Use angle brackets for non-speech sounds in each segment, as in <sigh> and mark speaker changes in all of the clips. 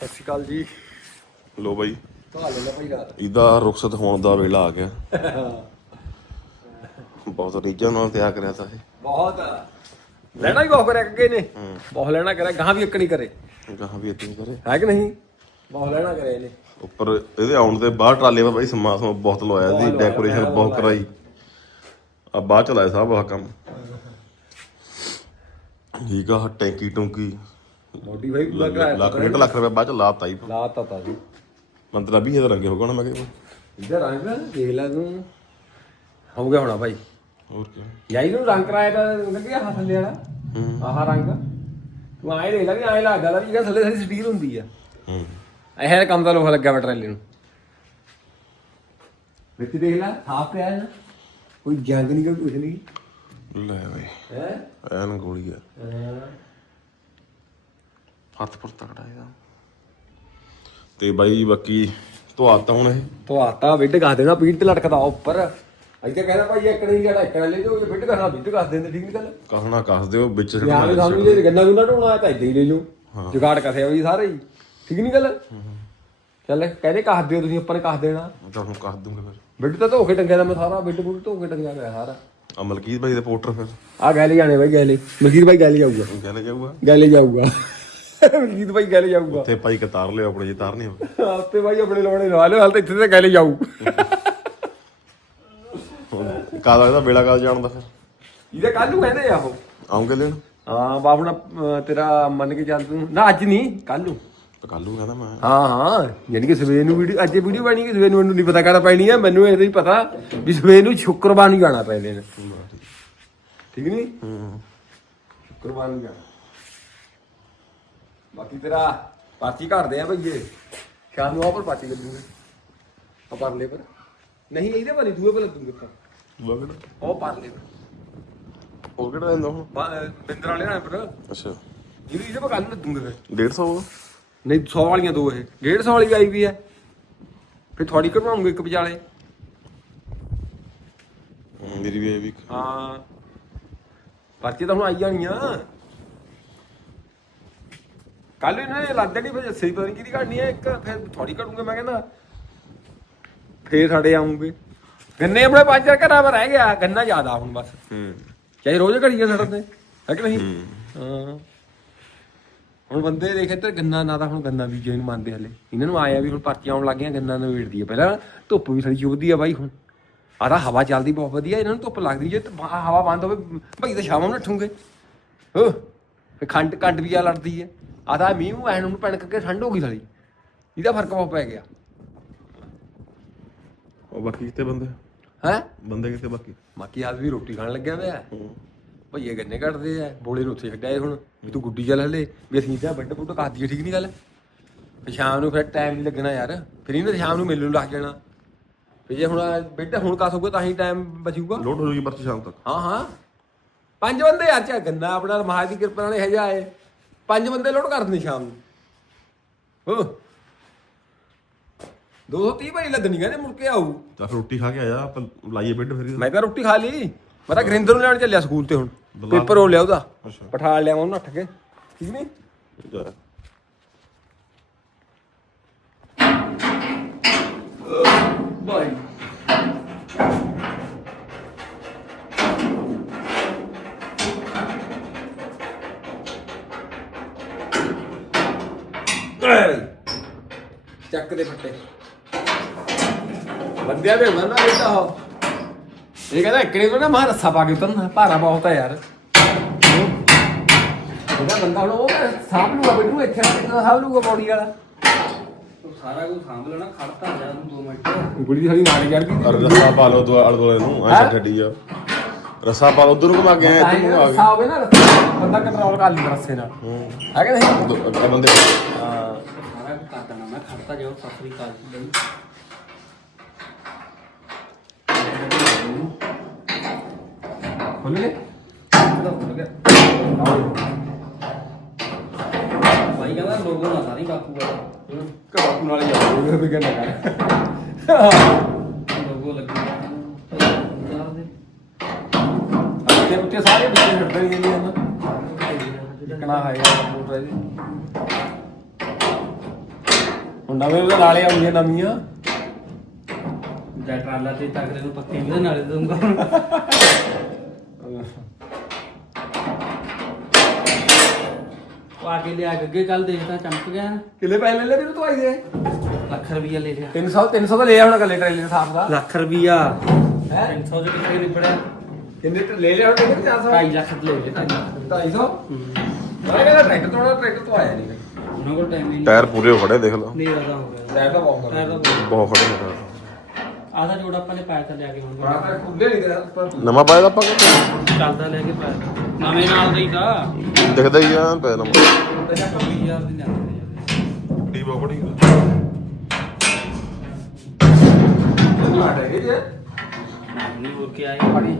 Speaker 1: ਸਤਿ ਸ਼੍ਰੀ ਅਕਾਲ ਜੀ
Speaker 2: ਲੋ ਬਾਈ ਤਾਂ ਲੈ ਲੈ ਬਾਈ ਰਾਤ ਇਹਦਾ ਰੁਖਸਤ ਹੋਣ ਦਾ ਵੇਲਾ ਆ ਗਿਆ ਬਹੁਤ ਰੀਜਨ ਨਾਲ ਤਿਆਰ ਕਰਿਆ ਤਾ
Speaker 1: ਬਹੁਤ ਲੈਣਾ ਹੀ ਕੋ ਕਰਿਆ ਅੱਗੇ ਨੇ ਬਹੁਤ ਲੈਣਾ ਕਰਿਆ ਗਾਂ ਵੀ ਇੱਕ ਨਹੀਂ ਕਰੇ
Speaker 2: ਗਾਹ ਵੀ ਇੱਕ ਕਰੇ
Speaker 1: ਹੈ ਕਿ ਨਹੀਂ ਬਹੁਤ ਲੈਣਾ ਕਰਿਆ ਇਹਨੇ
Speaker 2: ਉੱਪਰ ਇਹਦੇ ਆਉਣ ਤੇ ਬਾਹਰ ਟਰਾਲੇ ਵਾ ਬਾਈ ਸਮਾਂ ਸਮਾਂ ਬਹੁਤ ਲੋਇਆ ਸੀ ਡੈਕੋਰੇਸ਼ਨ ਬਹੁਤ ਕਰਾਈ ਆ ਬਾਅਦ ਚਲਾਇਆ ਸਭ ਆ ਕੰਮ ਠੀਕ ਆ ਟੈਂਕੀ ਟੁੰਕੀ
Speaker 1: ਭਾਈ ਪੂਰਾ ਕਰਾਇਆ ਲੱਖ ਲੱਖ ਰੁਪਏ ਬਾਅਦ ਚ ਲਾਤਾ ਹੀ ਲਾਤਾ ਤਾ ਜੀ
Speaker 2: ਮੰਤਰਾ 20000 ਅੱਗੇ ਹੋਗਾ ਨਾ ਮੈਂ ਕਿਹਾ
Speaker 1: ਇੱਧਰ ਆ ਗਿਆ ਦੇਖ ਲੈ ਤੂੰ ਹੋ ਗਿਆ ਹੋਣਾ ਭਾਈ ਹੋਰ ਕੀ ਯਾਈ ਨੂੰ ਰੰਗ ਕਰਾਇਆ ਤਾਂ ਕਹਿੰਦੀ ਹੱਥ ਲੈ ਵਾਲਾ ਆਹ ਰੰਗ ਤੂੰ ਆਏ ਦੇਖ ਲੈ ਵੀ ਆਏ ਲੱਗਦਾ ਵੀ ਜਿਹੜਾ ਥੱਲੇ ਸਾਰੀ ਸਟੀਲ ਹੁੰਦੀ ਆ ਹੂੰ ਇਹ ਕੰਮ ਦਾ ਲੋਹਾ ਲੱਗਾ ਵਾ ਟਰੈਲੇ ਨੂੰ ਵਿੱਚ ਦੇਖ ਲੈ ਸਾਫ ਪਿਆ ਨਾ ਕੋਈ ਜੰਗ ਨਹੀਂ ਕੋਈ ਕੁਝ ਨਹੀਂ
Speaker 2: ਲੈ ਬਈ ਹੈ ਐਨ ਗੋਲੀ ਆ ਹਾਂ ਹੱਥ ਪਰ ਤਕੜਾ ਇਹਦਾ ਤੇ ਬਾਈ ਬਾਕੀ ਧਵਾਤਾ ਹੁਣ ਇਹ
Speaker 1: ਧਵਾਤਾ ਵਿੱਢ ਕਰ ਦੇਣਾ ਪੀੜ ਤੇ ਲਟਕਦਾ ਉੱਪਰ ਅੱਜ ਕਹਿੰਦਾ ਭਾਈ ਇੱਕ ਨਹੀਂ ਜਿਹੜਾ ਇੱਕ ਲੈ ਜਾਓ ਜੇ ਵਿੱਢ ਕਰਨਾ ਵਿੱਢ ਦੇ ਦਿੰਦੇ ਠੀਕ ਨਹੀਂ ਗੱਲ
Speaker 2: ਕਹਣਾ ਕਹਸ ਦਿਓ
Speaker 1: ਵਿੱਚ ਸਿੱਟਣਾ ਯਾਰ ਸਾਨੂੰ ਜੇ ਗੰਨਾ ਗੁੰਨਾ ਢੋਣਾ ਤਾਂ ਇਦਾਂ ਹੀ ਲੈ ਜਾਓ ਜੁਗਾੜ ਕਸਿਆ ਵੀ ਸਾਰੇ ਹੀ ਠੀਕ ਨਹੀਂ ਗੱਲ ਚੱਲ ਕਹਿੰਦੇ ਕੱਸ ਦਿਓ ਤੁਸੀਂ ਉੱਪਰ ਕੱਸ ਦੇਣਾ
Speaker 2: ਤੁਹਾਨੂੰ ਕੱਸ ਦੂੰਗਾ ਫਿਰ
Speaker 1: ਵਿੱਢ ਤਾਂ ਧੋ ਕੇ ਟੰਗਿਆ ਦਾ ਮੈਂ ਸਾਰਾ ਵਿੱਢ ਬੁੱਢ ਧੋ ਕੇ ਟੰਗਿਆ ਹੋਇਆ ਸਾਰਾ
Speaker 2: ਆ ਮਲਕੀਤ ਭਾਈ ਦੇ ਪੋਰਟਰ ਫਿਰ
Speaker 1: ਆ ਗੈਲੀ ਜਾਣੇ ਭਾਈ ਗੈਲੀ ਮਲਕੀਤ ਭਾਈ ਗੈਲੀ ਜਾਊਗਾ ਗੈਲੀ ਜਾਊਗਾ ਗੈਲੀ ਜਾਊਗਾ ਰਣਜੀਤ ਭਾਈ ਗੱਲ ਜਾਊਗਾ ਉੱਥੇ
Speaker 2: ਭਾਈ ਕਤਾਰ ਲਿਓ ਆਪਣੇ ਜੀ ਤਾਰਨੇ ਹੋ
Speaker 1: ਆਪੇ ਭਾਈ ਆਪਣੇ ਲੋੜੇ ਲਾ ਲਿਓ ਹਾਲ ਤਾਂ ਇੱਥੇ ਤੇ ਗੱਲੇ ਜਾਊ
Speaker 2: ਕਾਹਦਾ ਇਹਦਾ ਵੇਲਾ ਕਾਲ ਜਾਣਦਾ ਫਿਰ
Speaker 1: ਇਹਦੇ ਕੱਲ ਨੂੰ ਕਹਿੰਦੇ ਆ ਉਹ ਆਉਂਗੇ ਲੈਣ ਹਾਂ ਬਾਪਣਾ ਤੇਰਾ ਮੰਨ ਕੇ ਚੱਲ ਤੂੰ ਨਾ ਅੱਜ ਨਹੀਂ ਕੱਲ ਨੂੰ
Speaker 2: ਤਾਂ ਕੱਲ ਨੂੰ ਕਹਿੰਦਾ ਮੈਂ
Speaker 1: ਹਾਂ ਹਾਂ ਯਾਨੀ ਕਿ ਸਵੇਰ ਨੂੰ ਵੀਡੀਓ ਅੱਜ ਵੀਡੀਓ ਬਣੀ ਕਿ ਸਵੇਰ ਨੂੰ ਮੈਨੂੰ ਨਹੀਂ ਪਤਾ ਕਰਾ ਪੈਣੀ ਆ ਮੈਨੂੰ ਇਹਦਾ ਹੀ ਪਤਾ ਵੀ ਸਵੇਰ ਨੂੰ ਸ਼ੁੱਕਰਵਾਰ ਨੂੰ ਜਾਣਾ ਪੈਣੇ ਨੇ ਠੀਕ ਨਹੀਂ ਹਾਂ ਸ਼ੁੱਕਰਵਾਰ ਨੂੰ ਜਾਣਾ ਬਾਕੀ ਤੇਰਾ ਪਾਰਟੀ ਘੜਦੇ ਆ ਭਈਏ ਸ਼ਾਮ ਨੂੰ ਆਪਰ ਪਾਰਟੀ ਕਰ ਦੂੰਗੇ ਆ ਪਰਲੇ ਪਰ ਨਹੀਂ ਇਹਦੇ ਵਾਲੀ ਦੂਏ ਪਰ ਦੂੰਗੇ ਆਪਾਂ ਵਗੜ ਉਹ ਪਰਲੇ
Speaker 2: ਉਹ ਕਿਹੜਾ ਲੈਂਦਾ ਹੁਣ
Speaker 1: ਬਿੰਦਰ ਵਾਲੇ ਨਾਲ ਪਰ ਅੱਛਾ ਇਹਦੀ ਇਹਦੇ ਪਰ ਕੱਲ ਦੂੰਗੇ ਫਿਰ 150 ਨਹੀਂ 100 ਵਾਲੀਆਂ ਦੋ ਇਹ 150 ਵਾਲੀ ਆਈ ਵੀ ਹੈ ਫਿਰ ਥੋੜੀ ਕਰਵਾਉਂਗੇ ਇੱਕ ਵਿਚਾਲੇ
Speaker 2: ਮੇਰੀ ਵੀ ਆਈ ਵੀ ਹਾਂ
Speaker 1: ਪਰਚੇ ਤਾਂ ਹੁਣ ਆਈ ਜਾਣੀਆਂ ਕੱਲ ਇਹਨਾਂ ਨੇ ਲੱਗ ਨਹੀਂ ਫਿਰ ਜੱਸੀ ਪਤਾ ਨਹੀਂ ਕਿਹਦੀ ਘੜਨੀ ਹੈ ਇੱਕ ਫਿਰ ਥੋੜੀ ਘੜੂਗੇ ਮੈਂ ਕਹਿੰਦਾ ਫੇਰ ਸਾਡੇ ਆਉਂਗੇ ਗੰਨੇ ਆਪਣੇ ਪੰਜ ਚਾਰ ਘਰਾਂ ਪਰ ਰਹਿ ਗਿਆ ਗੰਨਾ ਜ਼ਿਆਦਾ ਹੁਣ ਬਸ ਹੂੰ ਚਾਹੇ ਰੋਜ਼ ਘੜੀਆਂ ਸੜਦੇ ਹੈ ਕਿ ਨਹੀਂ ਹਾਂ ਹੁਣ ਬੰਦੇ ਦੇ ਇੱਧਰ ਗੰਨਾ ਨਾ ਤਾਂ ਹੁਣ ਗੰਨਾ ਬੀਜੇ ਨੂੰ ਮੰਨਦੇ ਹਲੇ ਇਹਨਾਂ ਨੂੰ ਆਇਆ ਵੀ ਹੁਣ ਪਰਚੀਆਂ ਆਉਣ ਲੱਗ ਗਈਆਂ ਗੰਨਾ ਨੂੰ ਵੇੜਦੀ ਆ ਪਹਿਲਾਂ ਧੁੱਪ ਵੀ ਸੜੀ ਚੁੱਭਦੀ ਆ ਬਾਈ ਹੁਣ ਆਹ ਤਾਂ ਹਵਾ ਚੱਲਦੀ ਬਹੁਤ ਵਧੀਆ ਇਹਨਾਂ ਨੂੰ ਧੁੱਪ ਲੱਗਦੀ ਜੇ ਹਵਾ ਬੰਦ ਹੋਵੇ ਭਾਈ ਤਾਂ ਸ਼ਾਮ ਨੂੰ ਨੱਠੂਗੇ ਹੋ ਖੰਡ ਕੰਡ ਵੀ ਆ ਲੜਦੀ ਹੈ ਆਦਾ ਮੀਂਹ ਨੂੰ ਐਨ ਨੂੰ ਪੈਣ ਕਰਕੇ ਠੰਡ ਹੋ ਗਈ ਸਾਲੀ ਇਹਦਾ ਫਰਕ ਬਹੁਤ ਪੈ ਗਿਆ
Speaker 2: ਉਹ ਬਾਕੀ ਕਿਤੇ ਬੰਦੇ ਹੈ ਬੰਦੇ ਕਿਤੇ ਬਾਕੀ
Speaker 1: ਬਾਕੀ ਆਜ ਵੀ ਰੋਟੀ ਖਾਣ ਲੱਗਿਆ ਹੋਇਆ ਭਈਏ ਗੰਨੇ ਘਟਦੇ ਆ ਬੋਲੇ ਨੂੰ ਉੱਥੇ ਛੱਡਿਆ ਹੁਣ ਵੀ ਤੂੰ ਗੁੱਡੀ ਚੱਲ ਹਲੇ ਵੀ ਅਸੀਂ ਤਾਂ ਵੱਡ ਬੁੱਟ ਕਾਦੀਏ ਠੀਕ ਨਹੀਂ ਗੱਲ ਸ਼ਾਮ ਨੂੰ ਫਿਰ ਟਾਈਮ ਨਹੀਂ ਲੱਗਣਾ ਯਾਰ ਫਿਰ ਇਹਨਾਂ ਸ਼ਾਮ ਨੂੰ ਮੇਲੇ ਨੂੰ ਲੱਗ ਜਾਣਾ ਵੀ ਜੇ ਹੁਣ ਬੇਟਾ ਹੁਣ ਕਾਸ ਹੋਊਗਾ ਤਾਂ ਹੀ ਟਾਈਮ ਬਚੂਗਾ
Speaker 2: ਲੋਟ ਹੋ ਜੂਗੀ ਪਰਸੋਂ ਸ਼ਾਮ ਤੱਕ
Speaker 1: ਹਾਂ ਹਾਂ ਪੰਜ ਬੰਦੇ ਆ ਚਾ ਗੰਨਾ ਆਪਣਾ ਮਹਾਰਾਜ ਦੀ ਕਿਰਪਾ ਨਾਲ ਇਹ ਆਏ ਪੰਜ ਬੰਦੇ ਲੋਡ ਕਰ ਦਿੰਦੇ ਸ਼ਾਮ ਨੂੰ ਹੋ 230 ਵਾਰੀ ਲੱਦਣੀ ਕਹਿੰਦੇ ਮੁੜ ਕੇ ਆਊ
Speaker 2: ਤਾਂ ਰੋਟੀ ਖਾ ਕੇ ਆਇਆ ਆਪਾਂ ਲਾਈਏ ਬੈੱਡ ਫਿਰ
Speaker 1: ਮੈਂ ਤਾਂ ਰੋਟੀ ਖਾ ਲਈ ਮੈਂ ਤਾਂ ਗਰਿੰਦਰ ਨੂੰ ਲੈਣ ਚੱਲਿਆ ਸਕੂਲ ਤੇ ਹੁਣ ਪੇਪਰ ਹੋ ਲਿਆ ਉਹਦਾ ਅੱਛਾ। ਪਠਾਲ ਲਿਆ ਮੈਂ ਉਹਨੂੰ ਨੱਠ ਕੇ ਠੀਕ ਨਹੀਂ ਜਾ। ਚੱਕ ਦੇ ਫੱਟੇ ਬੰਦਿਆ ਦੇ ਹੁੰਦਾ ਨਾ ਇਹਦਾ ਹੋ ਇਹ ਕਹਿੰਦਾ ਇਕੜੇ ਤੋਂ ਨਾ ਮਾਰ ਰੱਸਾ ਪਾ ਕੇ ਉਤਰਨਾ ਭਾਰਾ ਬਹੁਤ ਆ ਯਾਰ ਇਹਦਾ ਬੰਦਾ ਹੁਣ ਉਹ ਸਾਂਭ ਲੂਗਾ ਬੈਠੂ ਇੱਥੇ ਨਾ ਕਿੰਨਾ ਸਾਂਭ ਲੂਗਾ ਬੋਡੀ ਵਾਲਾ ਸਾਰਾ ਕੁਝ ਸਾਂਭ ਲੈਣਾ ਖੜਤਾ ਜਾ ਨੂੰ 2 ਮਿੰਟ ਗੁੜੀ ਦੀ ਸਾਡੀ ਨਾਲ ਚੜ
Speaker 2: ਗਈ ਰੱਸਾ ਪਾ ਲੋ ਦੁਆਲ ਦੁਆਲੇ ਨੂੰ ਐਂ ਛੱਡੀ ਆ ਰਸਾ ਪਾ ਉਧਰ ਘੁਮਾ ਕੇ ਆਇਆ ਇੱਥੇ
Speaker 1: ਨੂੰ ਆ ਗਿਆ ਹੋਵੇ ਨਾ ਬੰਦਾ ਕੰਟਰੋਲ ਕਰ ਲੀ ਰਸੇ ਨਾਲ ਹਾਂ ਹੈ ਕਿ ਨਹੀਂ ਬੰਦੇ ਹਾਂ ਆਪਣਾ ਖੜਤਾ ਜਾਓ ਸਤਿ ਸ੍ਰੀ ਅਕਾਲ ਜੀ ਖੋਲ ਲੈ ਖੋਲ ਗਿਆ ਭਾਈ ਕਹਿੰਦਾ ਲੋਗੋ ਨਾ ਸਾਰੀ ਬਾਪੂ ਵਾਲਾ
Speaker 2: ਘਰ ਨਾਲ ਜਾਓ ਵੀ ਕਹਿੰਦਾ ਕਰ ਲੋਗੋ ਲੱਗੂਗਾ ਤੇ
Speaker 1: ਉੱਤੇ ਸਾਰੇ ਡਿੱਗੇ ਫਿਰਦੇ ਨੇ ਇਹਨਾਂ ਕਨਾ ਹੈ ਮੋਟਰ ਜੀ ਹੁਣ ਨਵੇਂ ਉਹਦੇ ਨਾਲੇ ਆਉਂਦੀਆਂ ਨਵੀਆਂ ਜੈ ਟਰਾਲਾ ਤੇ ਤਗੜੇ ਨੂੰ ਪੱਕੇ ਵੀ ਨਾਲੇ ਦੂੰਗਾ ਪਾ ਕੇ ਲਿਆ ਗੱਗੇ ਦੇ ਤਾਂ ਚਮਕ ਗਿਆ ਕਿਲੇ ਕਿੱਲੇ ਪੈਸੇ ਲੈ ਲੈ ਮੈਨੂੰ ਧਵਾਈ ਦੇ ਲੱਖ ਰੁਪਈਆ ਲੈ ਲਿਆ 300 300 ਤਾਂ ਲੈ ਹੁਣ ਕੱਲੇ ਟ੍ਰੇਲਰ ਸਾਫ ਦਾ
Speaker 2: ਲੱਖ ਰੁਪਈਆ
Speaker 1: ਹੈ 300 ਚ ਕਿੱਥੇ ਕਿੰਨੇ ਟ- ਲੈ ਲਿਆ ਹੁਣ ਕਿੰਨੇ 400 2.5 ਲੱਖ ਲੈ ਲਿਆ 250 ਮੈਂ ਕਹਿੰਦਾ ਟਰੈਕਟਰ ਤੋਂ ਟਰੈਕਟਰ ਤੋਂ ਆਇਆ ਨਹੀਂ ਉਹਨਾਂ ਕੋਲ ਟਾਈਮ ਨਹੀਂ
Speaker 2: ਟਾਇਰ ਪੂਰੇ ਹੋ ਖੜੇ ਦੇਖ ਲਓ
Speaker 1: ਨਹੀਂ ਆਦਾ ਹੋ ਗਿਆ ਟਾਇਰ ਤਾਂ ਬਹੁਤ ਟਾਇਰ
Speaker 2: ਬਹੁਤ ਖੜੇ ਹੋ ਗਏ।
Speaker 1: ਆਦਾ ਜੋੜ ਆਪਾਂ ਨੇ ਪਾਇਆ ਤਾਂ ਲਿਆ ਕੇ ਹੁਣ ਟਾਇਰ
Speaker 2: ਖੁੱਲੇ ਨਹੀਂ ਕਰਾ ਪਰ ਨਵਾਂ ਪਾਇਆ ਤਾਂ ਆਪਾਂ
Speaker 1: ਕਿ ਚੱਲਦਾ ਲੈ ਕੇ ਪਾਇਆ ਨਵੇਂ ਨਾਲ ਦਾ ਹੀ ਤਾਂ
Speaker 2: ਦਿਖਦਾ ਹੀ ਆ ਪੈ ਨਵਾਂ ਤੇ ਆਪਾਂ 20000 ਦੀ ਲੈਂਦੇ ਡੀ ਬਹੁਤ ਖੜੀ
Speaker 1: ਘਾਟ ਹੈਗੇ ਜੇ ਨਹੀਂ ਹੋਰ ਕੀ ਆਏ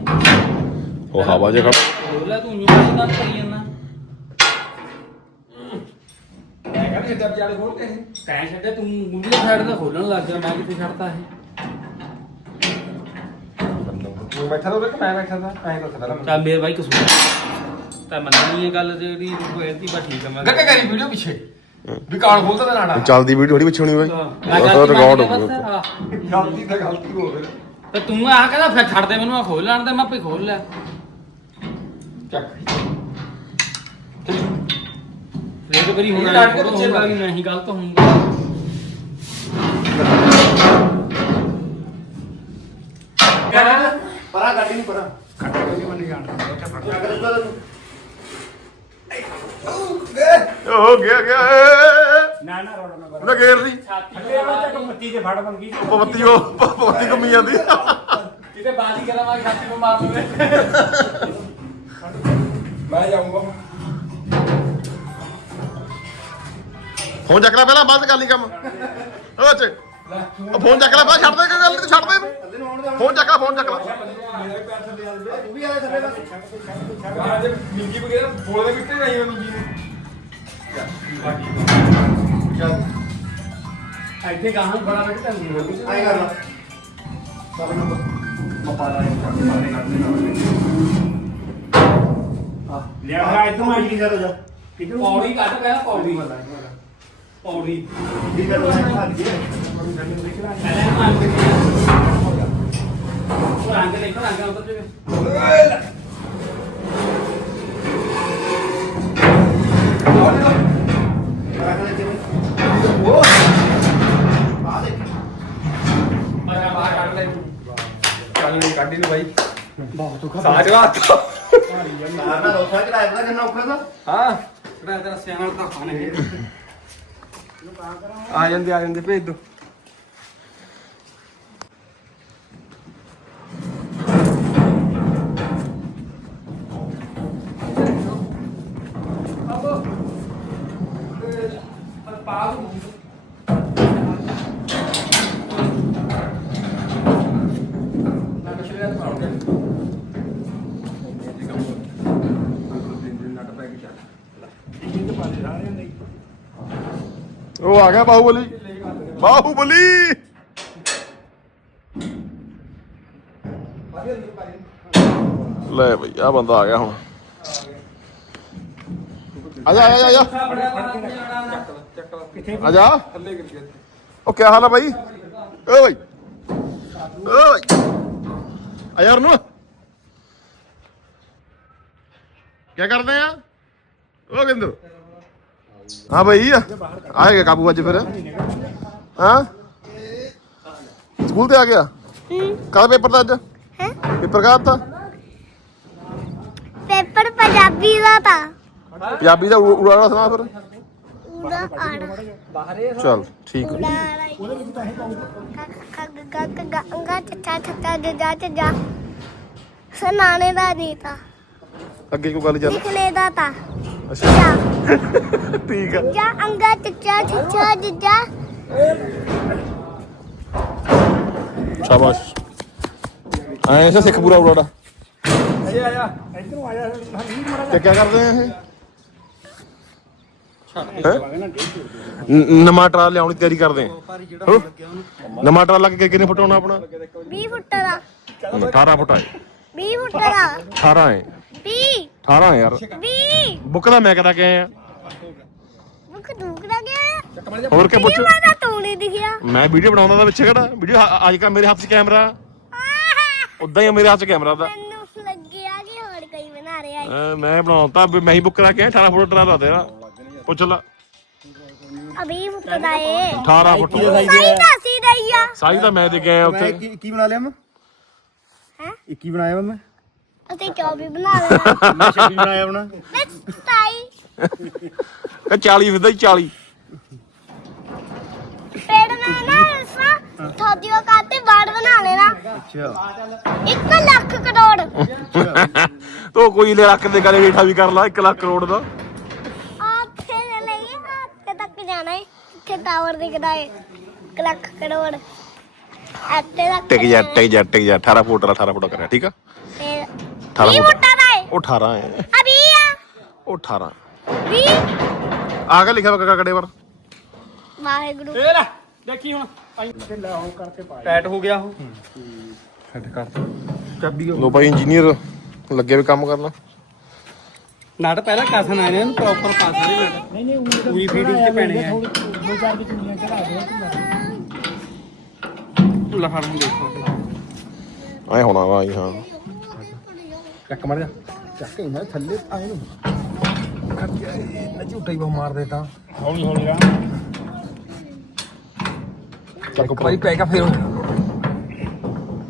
Speaker 2: ਉਹ ਹਵਾ ਜੇ ਖੜ ਬੋਲਿਆ ਤੂੰ ਨੂੰ ਨਾ ਕਰੀ ਜਾਂਦਾ
Speaker 1: ਹੈਗਾ ਵੀ ਇੱਦਾਂ ਵਿਚਾਲੇ ਖੋਲ ਕੇ ਇਹ ਤੈਂ ਛੱਡਿਆ ਤੂੰ ਮੁੰਡੇ ਸਾਈਡ ਦਾ ਖੋਲਣ ਲੱਗ ਗਿਆ ਮੈਂ ਕਿੱਥੇ ਛੱਡਤਾ ਇਹ ਤੂੰ ਬੈਠਾ ਤਾਂ ਕਿ ਮੈਂ ਬੈਠਾ ਤਾਂ ਐਂ ਦੱਸ ਪਹਿਲਾਂ ਮੈਨੂੰ। ਚੱਲ ਮੇਰੇ ਬਾਈ ਕਸੂਰ ਤਾਂ ਮੰਨਣੀ ਇਹ ਗੱਲ ਜਿਹੜੀ ਕੋਈ ਦੀ ਬਾ ਠੀਕ ਹੈ ਮੈਂ ਗੱਗਾ ਕਰੀ ਵੀਡੀਓ ਪਿੱਛੇ ਵੀ ਕਾਲ ਖੋਲਦਾ ਨਾ ਨਾੜਾ
Speaker 2: ਚੱਲਦੀ ਵੀਡੀਓ ਥੋੜੀ ਪਿੱਛੇ ਹੋਣੀ ਬਾਈ ਮੈਂ ਉਹ ਰਿਕਾਰਡ
Speaker 1: ਹੋ ਲਿਆ ਬਸ, ਹੋਊਗਾ ਆਹ। ਗਲਤੀ ਤਾਂ ਗਲਤੀ ਹੋ ਫਿਰ ਤੇ ਤੂੰ ਆ ਕਹਿੰਦਾ ਫਿਰ ਛੱਡ ਦੇ ਮੈਨੂੰ ਆ ਖੋਲ ਲੈਣ ਦੇ ਮੈਂ ਆਪੇ ਖੋਲ ਲੈ ਚੱਕ ਕਰੀ ਵਾਰੀ ਹੁਣ ਕੱਟ ਕੇ ਬੱਚੇ ਦਾ ਗੱਡੀ ਨਹੀਂ ਪਰਾਂ ਖੱਟਾ ਕੋਈ ਮਨ ਨਹੀਂ ਜਾਣਦਾ ਉੱਥੇ ਫੜ
Speaker 2: ਕਰ ਹੋ ਗਿਆ ਗਿਆ ਨਾ ਨਾ ਰੋਣਾ ਨਾ ਉਹਦਾ ਗੇਰ ਦੀ
Speaker 1: ਛਾਤੀ ਵਾਲਾ ਚੱਕ ਮੱਤੀ ਤੇ ਫੜ ਬੰਗੀ
Speaker 2: ਪਵਤੀ ਉਹ ਪਵਤੀ ਕੰਮੀ ਜਾਂਦੀ
Speaker 1: ਕਿਤੇ ਬਾਦੀ ਕਰਾਂ ਛਾਤੀ ਨੂੰ ਮਾਰ ਦਵੇ ਮੈਂ ਜਾਊਂਗਾ
Speaker 2: ਫੋਨ ਚੱਕ ਲੈ ਪਹਿਲਾਂ ਬਾਅਦ ਕਰ ਲਈ ਕੰਮ ਉਹ ਚ ਉਹ ਫੋਨ ਚੱਕ ਲੈ ਬਾਅਦ ਛੱਡ ਦੇ ਕੋਈ ਗੱਲ ਨਹੀਂ ਛੱਡ ਦੇ ਫੋਨ ਚੱਕ ਲੈ ਫੋਨ ਚੱਕ ਲੈ ਤੂੰ ਵੀ ਆਇਆ ਥੱਲੇ ਬਸ ਅੱਜ ਵਗੈਰਾ ਦੇ ਮੈਨੂੰ
Speaker 1: ਜੀ ਇੱਥੇ ਗਾਹਾਂ ਬੜਾ ਬੈਠ ਨਹੀਂ ਹੋਣੀ ਆਈ ਕਰ ਲਾ ਸਭ ਨੂੰ ਮਪਾਰਾ ਇੱਕ ਮਾਰੇ ਕਰਦੇ ਨਾ ਆ ਲਿਆ ਇਧਰ ਮਾਰੀ ਜਾ ਜਾ ਪੌੜੀ ਕੱਟ ਪਹਿਲਾਂ ਪੌੜੀ ਪੌੜੀ ਦੀ ਮੈਂ ਤੁਹਾਨੂੰ ਖਾ ਲਈ ਮੈਂ ਤੁਹਾਨੂੰ ਦੇਖ ਲਾਂ ਪਹਿਲਾਂ ਮਾਰ ਕੇ ਉਹ ਰੰਗ ਦੇਖੋ ਰੰਗ ਉਤਰ ਜਵੇ ਕੱਢੀ ਨੂੰ ਬਾਈ ਬਹੁਤ ਔਖਾ ਸਾਜ ਰਾਤ ਸਾਰ ਨਾ ਰੋਸਾ ਚੜਾਇਆ ਪਤਾ ਕਿੰਨਾ ਔਖਾ ਦਾ ਹਾਂ ਚੜਾਇਆ ਤੇਰਾ ਸਿਆਣਾ ਤਾਂ ਖਾਣੇ ਆਜੋ ਆ ਜਾਂਦੇ ਆ ਜਾਂਦੇ ਭੇਜ ਦੋ
Speaker 2: ਉਹ ਆ ਗਿਆ ਬਾਹੂਬਲੀ ਬਾਹੂਬਲੀ ਲੈ ਭਈ ਆ ਬੰਦਾ ਆ ਗਿਆ ਹੁਣ ਆ ਜਾ ਆ ਜਾ ਆ ਜਾ ਉਹ ਕੀ ਹਾਲ ਹੈ ਬਾਈ ਓ ਬਾਈ ਓ ਆ ਯਾਰ ਨੂੰ ਕੀ ਕਰਦੇ ਆ ਉਹ ਗਿੰਦੂ ਹਾਂ ਭਾਈ ਆਏਗਾ ਕਾਬੂ ਅੱਜ ਫਿਰ ਹਾਂ ਸਕੂਲ ਤੇ ਆ ਗਿਆ ਕਦ ਪੇਪਰ ਦਾ ਅੱਜ ਹੈ ਪੇਪਰ ਕਦ ਤਾ
Speaker 3: ਪੇਪਰ ਪੰਜਾਬੀ ਦਾ ਤਾਂ
Speaker 2: ਪੰਜਾਬੀ ਦਾ ਉੜਾ ਵਾਲਾ ਸੁਣਾ ਫਿਰ
Speaker 3: ਉੜਾ ਆੜਾ
Speaker 2: ਚਲ ਠੀਕ ਹੈ ਗੰਗਾ
Speaker 3: ਚੱਚਾ ਚੱਚਾ ਜਾ ਜਾ ਸੁਣਾਣੇ ਦਾ ਨਹੀਂ ਤਾਂ
Speaker 2: ਅੱਗੇ ਕੋਈ ਗੱਲ ਚੱਲ ਲਿਖਣੇ
Speaker 3: ਦਾ ਤਾਂ ਅੱਛਾ
Speaker 2: <laughs> ਠੀਕ ਆ ਜਾ ਅੰਗਾ ਚੱਚਾ ਚੱਚਾ ਜਿੱਜਾ ਸ਼ਾਬਾਸ਼ ਆਏ ਸਾ ਸਿੱਖ ਪੂਰਾ ਉੜਾੜਾ ਅਜੇ ਆਇਆ ਇੱਧਰੋਂ ਆਇਆ ਹਰਜੀਤ ਮਰਾ ਤੇ ਕੀ ਕਰਦੇ ਆ ਇਹ ਨਮਾ ਟਰਾਲ ਲਿਆਉਣ ਦੀ ਤਿਆਰੀ ਕਰਦੇ ਹਾਂ ਨਮਾ ਲੱਗ ਕੇ ਕਿੰਨੇ ਫੁੱਟ ਹੋਣਾ ਆਪਣਾ
Speaker 3: 20 ਫੁੱਟ ਦਾ
Speaker 2: 18 ਫੁੱਟ ਹੈ
Speaker 3: 20 ਫੁੱਟ ਦਾ 18 ਹੈ 20
Speaker 2: 18 ਯਾਰ 20 ਬੁੱਕ ਦਾ ਮੈਂ ਕਹਦਾ ਕਿ ਆ ਹੋਰ ਕੀ ਪੁੱਛ ਮੈਂ ਤਾਂ ਤੂੰ ਦਿਖਿਆ ਮੈਂ ਵੀਡੀਓ ਬਣਾਉਂਦਾ ਦਾ ਪਿੱਛੇ ਕਿਹੜਾ ਵੀਡੀਓ ਅੱਜ ਕੱਲ ਮੇਰੇ ਹੱਥ 'ਚ ਕੈਮਰਾ ਉਦਾਂ ਹੀ ਮੇਰੇ ਹੱਥ 'ਚ ਕੈਮਰਾ ਦਾ ਮੈਨੂੰ ਲੱਗਿਆ ਕਿ ਹੋਰ ਕਈ ਬਣਾ ਰਿਹਾ ਹੈ ਮੈਂ ਬਣਾਉਂਦਾ ਮੈਂ ਹੀ ਬੁੱਕ ਕਰਾ ਕੇ 18 ਫੁੱਟ ਡਰਾ ਤੇਰਾ ਪੁੱਛ ਲੈ
Speaker 3: ਅਬੀ ਮੁੱਕਦਾ ਏ 18 ਫੁੱਟ ਸਾਈ ਦਾ ਰਹੀ ਆ
Speaker 2: ਸਾਈ ਦਾ ਮੈਂ ਦੇ ਗਿਆ ਮੈਂ
Speaker 1: ਉੱਥੇ ਕੀ ਬਣਾ ਲਿਆ ਮੈਂ ਹੈ 21 ਬਣਾਇਆ ਮੈਂ
Speaker 3: ਅਸੀਂ ਚੌ ਬਣਾ ਲਿਆ ਮੈਂ 26 ਬਣਾਇਆ ਬਣਾ
Speaker 2: ਕਾ 40 ਫਿਰਦਾ 40
Speaker 3: ਪੇੜ ਨਾ ਨਾ ਸਾ ਥੋਦੀਓ ਕਾਤੇ ਬਾੜ ਬਣਾ ਲੈਣਾ ਅੱਛਾ 1 ਲੱਖ ਕਰੋੜ
Speaker 2: ਤੋ ਕੋਈ ਲੈ ਰੱਖ ਦੇ ਗਲੇ ਹੇਠਾ ਵੀ ਕਰ ਲਾ 1 ਲੱਖ ਕਰੋੜ ਦਾ
Speaker 3: ਆਥੇ ਲੈ ਲਈ ਹੱਥ ਤੱਕ ਜਾਣਾ ਹੈ ਕਿੱਥੇ ਟਾਵਰ ਦਿਖਦਾ ਹੈ 1 ਲੱਖ ਕਰੋੜ
Speaker 2: ਅੱਤੇ ਤੱਕ ਟਿਕ ਜਾ ਟਿਕ ਜਾ ਟਿਕ ਜਾ 18 ਫੁੱਟ ਦਾ 18 ਫੁੱਟ ਕਰਿਆ ਠੀਕ ਆ
Speaker 3: 18 18 ਫੁੱਟ ਦਾ
Speaker 2: ਹੈ ਉਹ 18 ਹੈ ਅਭੀ ਆ ਉਹ 18 ਵੀ ਆ ਕੇ ਲਿਖਿਆ ਕਾਕਾ ਕੜੇ ਪਰ
Speaker 1: ਵਾਹਿਗੁਰੂ ਇਹ ਲੈ ਦੇਖੀ ਹੁਣ ਤੇ ਲੈ ਉਹ ਕਰਕੇ ਪਾ ਟਾਈਟ ਹੋ ਗਿਆ ਉਹ ਫਿੱਟ
Speaker 2: ਕਰ ਚਾਬੀ ਲੋ ਭਾਈ ਇੰਜੀਨੀਅਰ ਲੱਗੇ ਵੀ ਕੰਮ ਕਰਨਾ
Speaker 1: ਪਹਿਲਾ ਪਹਿਲਾਂ ਕਸਣਾ ਇਹਨਾਂ ਨੂੰ ਪ੍ਰੋਪਰ ਪਾਸਾ ਨਹੀਂ ਨਹੀਂ ਨਹੀਂ ਵੀ ਫੀਡਿੰਗ ਤੇ ਪੈਣੇ ਆ ਦੋ ਚਾਰ ਵੀ ਚੁੰਨੀਆਂ ਚੜਾ ਦੇ ਲਹਾਰ ਨੂੰ ਦੇਖੋ
Speaker 2: ਆਏ ਹੋਣਾ ਵਾ ਹਾਂ
Speaker 1: ਚੱਕ ਮੜ ਜਾ ਚੱਕ ਇਹਨਾਂ ਥੱਲੇ ਆਏ ਨੂੰ ਖਰਚਾ ਇਹਨੇ ਝੂਟਾ ਹੀ ਬਹੁ ਮਾਰ ਦੇਤਾ ਹੌਲੀ ਹੌਲੀ ਆ
Speaker 2: ਚੱਕ ਭਾਈ ਪੈ ਗਿਆ ਫੇਰ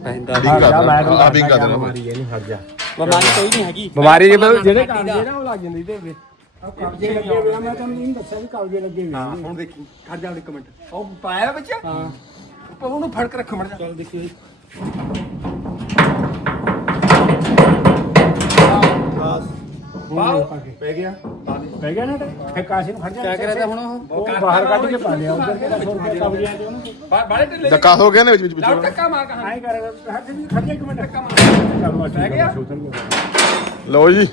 Speaker 2: ਪੈਂਦਾ ਠੀਕ ਕਰਦਾ ਆ ਵੀ ਕਰ ਬਿਮਾਰੀ ਹੈ ਨਹੀਂ
Speaker 1: ਹਟ ਜਾ ਬਿਮਾਰੀ ਕੋਈ ਨਹੀਂ ਹੈਗੀ ਬਿਮਾਰੀ ਜਿਹੜੇ ਜਿਹੜੇ ਕਾਰਜੇ ਨਾ ਉਹ ਲੱਗ ਜਾਂਦੀ ਤੇ ਵਿੱਚ ਕਬਜੇ ਲੱਗੇ ਹੋਏ ਮੈਂ ਤੁਹਾਨੂੰ ਨਹੀਂ ਦੱਸਿਆ ਵੀ ਕਬਜੇ ਲੱਗੇ ਹੋਏ ਹਾਂ ਹੁਣ ਦੇਖੀ ਖੜ ਜਾ ਇੱਕ ਮਿੰਟ ਉਹ ਪਾਇਆ ਬੱਚਾ ਹਾਂ ਉਹਨੂੰ ਫੜ ਕੇ ਰੱਖ ਮੜ ਜਾ ਚੱਲ ਦੇਖੀ ਪਾਓ ਪੈ ਗਿਆ ਪੈ ਗਿਆ ਨਾ ਤੇ ਕਾਸ਼ੀ ਨੂੰ ਖੜ ਜਾ ਕਿਆ ਕਰਿਆ ਤਾ ਹੁਣ ਉਹ? ਬਾਹਰ ਕੱਢ ਕੇ ਪਾ ਲਿਆ ਉਧਰ ਕਿਹੜਾ
Speaker 2: ਸੋਰ ਕੇ ਕਬ ਲਿਆ ਤੇ ਉਹਨੂੰ ਬਾ- ਬਾਹਲੇ ਢਿੱਲੇ ਧੱਕਾ ਹੋ ਗਿਆ ਨੇ ਵਿੱਚ ਵਿੱਚ ਵਿੱਚ ਟੱਕਾ ਮਾਰ ਕਹਾਂ ਆਈ ਕਰ ਹਰ ਜੀ ਖੜ ਜਾ ਇੱਕ ਮਿੰਟ ਟੱਕਾ ਮਾਰ ਚਲੋ ਅਸੀਂ ਪੈ ਗਿਆ? ਲੋ ਜੀ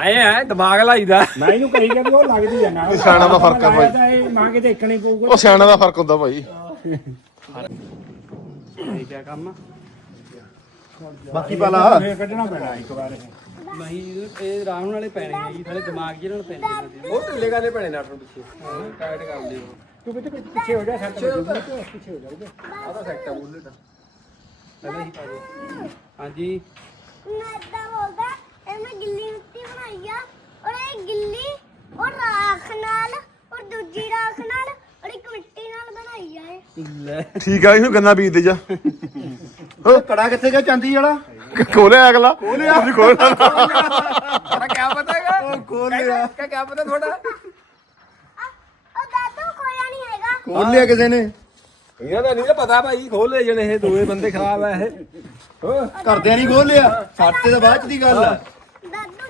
Speaker 1: ਆਏ ਆ ਦਿਮਾਗ ਲਾਈਦਾ ਮੈਂ ਇਹਨੂੰ ਕਹੀ ਜਾਂਦੀ
Speaker 2: ਉਹ ਲੱਗਦੀ ਆ ਨਾ ਸਿਆਣਾ ਦਾ ਫਰਕ ਆ ਭਾਈ। ਇਹ ਮਾਂ ਕੇ ਦੇਖਣਾ ਪਊਗਾ ਉਹ ਸਿਆਣਾ ਦਾ ਫਰਕ ਹੁੰਦਾ ਭਾਈ ਬਾਕੀ ਪਾਲਾ ਫੇਰ ਕੱਢਣਾ ਪੈਣਾ
Speaker 1: ਇੱਕ ਵਾਰ ਇਹ ਨਹੀਂ ਇਹ ਆਰਾਮ ਵਾਲੇ ਪੈਣੇ ਨੇ ਜੀ ਸਾਡੇ ਦਿਮਾਗ ਜਿਹਨਾਂ ਨੂੰ ਪੈਂਦੇ ਨੇ ਜੀ। ਉਹ ਢਿੱਲੇ ਕਾਲੇ ਭੈਣੇ ਨਾਟ ਨੂੰ ਪਿੱਛੇ ਟਾਈਟ ਕਰ ਲਿਓ ਤੂੰ ਵੀ ਪਿੱਛੇ ਹੋ ਜਾ ਸੱਟ ਵੱਜੂਗੀ ਪਿੱਛੇ ਹੋ ਜਾ ਉਹਦਾ ਤਾਂ ਸੈਕਟ ਆ ਬੁੱਲਟ ਪਹਿਲਾਂ ਹੀ ਪਾ ਦਿਓ। ਹਾਂਜੀ
Speaker 3: ਮੈਂ ਬੋਲਦਾ ਇਹ ਮੈਂ ਗਿੱਲੀ ਮਿੱਟੀ ਬਣਾਈ ਆ ਔਰ ਇਹ ਗਿੱਲੀ ਔਰ ਰਾਖ ਨਾਲ ਔਰ ਦੂਜੀ ਰਾਖ ਨਾਲ ਔਰ ਇੱਕ ਮਿੱਟੀ ਨਾਲ ਬਣਾਈ ਆ
Speaker 2: ਇਹ ਠੀਕ ਆ ਇਹਨੂੰ ਗੰਨਾ ਬੀਜ ਦੇ ਜਾ
Speaker 1: ਉਹ ਕੜਾ ਕਿੱਥੇ ਗਿਆ ਚਾਂਦੀ ਵਾਲਾ ਖੋਲਿਆ ਅਗਲਾ ਖੋਲਿਆ ਖੋਲਿਆ ਤੇਰਾ ਕੀ ਪਤਾ ਹੈਗਾ ਉਹ ਖੋਲਿਆ ਕਿਆ ਕੀ ਪਤਾ ਥੋੜਾ ਉਹ
Speaker 3: ਦਾਦੂ ਖੋਲਿਆ ਨਹੀਂ ਹੈਗਾ
Speaker 1: ਖੋਲਿਆ ਕਿਸੇ ਨੇ ਇਹਨਾਂ ਦਾ ਨਹੀਂ ਪਤਾ ਭਾਈ ਖੋਲ ਲੈ ਜਣੇ ਇਹ ਦੋਵੇਂ ਬੰਦੇ ਖਰਾਬ ਆ ਇਹ ਕਰਦੇ ਨਹੀਂ ਖੋਲ ਲਿਆ ਸਾਡੇ ਦਾ ਬਾਅਦ ਚ ਦੀ ਗੱਲ ਆ ਦਾਦੂ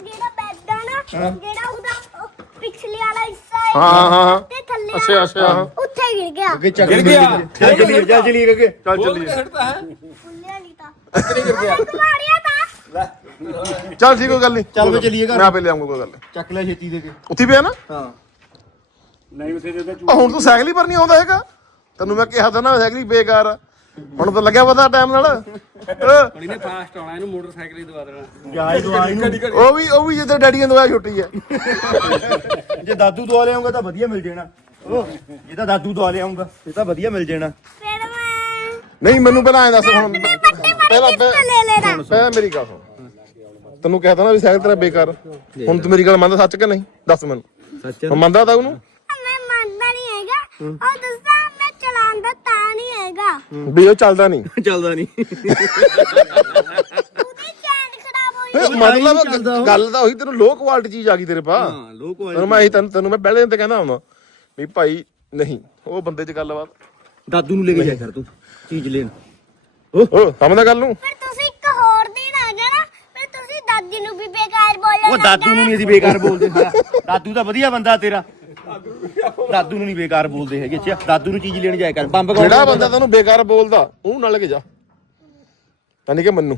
Speaker 3: ਜਿਹੜਾ ਬੈੱਡ ਆ ਨਾ ਜਿਹੜਾ ਉਹਦਾ ਪਿਛਲੇ ਵਾਲਾ ਹਿੱਸਾ
Speaker 2: ਹੈ ਹਾਂ ਹਾਂ ਤੇ ਥੱਲੇ ਅੱਛਾ ਅੱਛਾ
Speaker 3: ਉੱਥੇ ਗਿਰ ਗਿਆ ਅੱਗੇ
Speaker 1: ਚੱਕ ਗਿਰ ਗਿਆ ਚੱਲ ਚੱਲੀਏ ਚੱਲ ਅੱਗੇ ਚੱਲ ਚੱਲੀਏ ਖੋਲ ਹਟਦਾ ਹੈ
Speaker 2: ਗਿਆ ਲੈ ਚੱਲ ਠੀਕ ਹੋ ਗੱਲ ਨਹੀਂ ਚੱਲ ਫਿਰ ਚਲੀਏ ਘਰ। ਮੈਂ ਪਹਿਲੇ ਆਉਂਗਾ ਕੋਈ ਗੱਲ
Speaker 1: ਚੱਕ ਲੈ ਛੇਤੀ ਦੇ ਕੇ
Speaker 2: ਉੱਥੇ ਪਿਆ ਨਾ ਹਾਂ
Speaker 1: ਨਹੀਂ ਉਸੇ ਦੇ ਤਾਂ
Speaker 2: ਹੁਣ ਤੂੰ ਸਾਈਕਲ ਹੀ ਪਰ ਨਹੀਂ ਆਉਂਦਾ ਹੈਗਾ ਤੈਨੂੰ ਮੈਂ ਕਿਹਾ ਤਾਂ ਨਾ ਸਾਈਕਲ ਹੀ ਬੇਕਾਰ ਆ ਹੁਣ ਤਾਂ ਲੱਗਿਆ ਪਤਾ ਟਾਈਮ ਨਾਲ
Speaker 1: ਬੜੀ ਨੇ ਫਾਸਟ ਆਉਣਾ ਇਹਨੂੰ ਮੋਟਰਸਾਈਕਲ ਹੀ ਦਵਾ ਦੇਣਾ ਜਾਇ
Speaker 2: ਦਵਾ ਨਹੀਂ ਉਹ ਵੀ ਉਹ ਵੀ ਜਿੱਦਾਂ ਡੈਡੀਆਂ ਦਵਾ ਛੁੱਟੀ ਆ
Speaker 1: ਜੇ ਦਾਦੂ ਦਵਾ ਲਿਆਉਂਗਾ ਤਾਂ ਵਧੀਆ ਮਿਲ ਜਾਣਾ ਉਹ ਜੇ ਤਾਂ ਦਾਦੂ ਦਵਾ ਲਿਆਉਂਗਾ ਇਹ ਤਾਂ ਵਧੀਆ ਮਿਲ ਜਾਣਾ ਫਿਰ
Speaker 2: ਮੈਂ ਨਹੀਂ ਮੈਨੂੰ ਪਹਿਲਾਂ ਐਂ ਦੱਸ ਹੁਣ ਪਹਿਲਾਂ ਪਹਿਲਾਂ ਲੈ ਲੈਣਾ ਪਹਿਲਾਂ ਮੇਰੀ ਗੱਲ ਸੁਣ ਤੈਨੂੰ ਕਹਿਤਾ ਨਾ ਵੀ ਸਾਈਕਲ ਤੇਰਾ ਬੇਕਾਰ ਹੁਣ ਤੂੰ ਮੇਰੀ ਗੱਲ ਮੰਨਦਾ ਸੱਚ ਕਿ ਨਹੀਂ ਦੱਸ ਮੈਨੂੰ ਸੱਚ ਹੈ। ਮੰਨਦਾ ਤਾ ਉਹਨੂੰ
Speaker 3: ਮੈਂ ਮੰਨਦਾ ਨਹੀਂ ਹੈਗਾ ਉਹ ਦੱਸਾਂ ਮੈਂ ਚਲਾਉਂਦਾ ਤਾਂ ਨਹੀਂ ਹੈਗਾ
Speaker 2: ਵੀ ਉਹ ਚੱਲਦਾ ਨਹੀਂ <laughs> ਚੱਲਦਾ ਨਹੀਂ ਖਰਾਬ ਮਤਲਬ ਗੱਲ ਤਾਂ ਉਹੀ ਤੈਨੂੰ ਲੋ ਕੁਆਲਟੀ ਚੀਜ਼ ਆ ਗਈ ਤੇਰੇ ਪਾ ਹਾਂ ਲੋ ਕੁਆਲਟੀ ਮੈਂ ਇਹੀ ਤੈਨੂੰ ਤੈਨੂੰ ਮੈਂ ਪਹਿਲੇ ਦਿਨ ਤੇ ਕਹਿੰਦਾ ਹੁੰਦਾ ਵੀ ਭਾਈ ਨਹੀਂ ਉਹ ਬੰਦੇ 'ਚ ਗੱਲਬਾਤ
Speaker 1: ਦਾਦੂ ਨੂੰ ਲੈ ਕੇ ਜਾਇਆ ਕਰ ਤੂੰ ਚੀਜ਼ ਲੈਣ
Speaker 2: ਉਹ ਸਮਝਦਾ ਗੱਲ ਨੂੰ ਫਿਰ
Speaker 3: ਤੁਸੀਂ ਇੱਕ ਹੋਰ ਦਿਨ ਆ ਗਿਆ ਨਾ ਫਿਰ ਤੁਸੀਂ ਦਾਦੀ ਨੂੰ ਵੀ ਬੇਕਾਰ ਬੋਲਣ
Speaker 1: ਉਹ ਦਾਦੂ ਨੂੰ ਨਹੀਂ ਅਸੀਂ ਬੇਕਾਰ ਬੋਲਦੇ ਹਾਂ ਦਾਦੂ ਤਾਂ ਵਧੀਆ ਬੰਦਾ ਤੇਰਾ ਦਾਦੂ ਨੂੰ ਨਹੀਂ ਬੇਕਾਰ ਬੋਲਦੇ ਹੈਗੇ ਚਾ ਦਾਦੂ ਨੂੰ ਚੀਜ਼ ਲੈਣ ਜਾਇਆ ਕਰ
Speaker 2: ਬੰਬ ਕੌਣ ਜਿਹੜਾ ਬੰਦਾ ਤੈਨੂੰ ਬੇਕਾਰ ਬੋਲਦਾ ਉਹ ਨਾਲ ਕੇ ਜਾ ਤਾਂ ਨਹੀਂ ਕਿ ਮੰਨੂ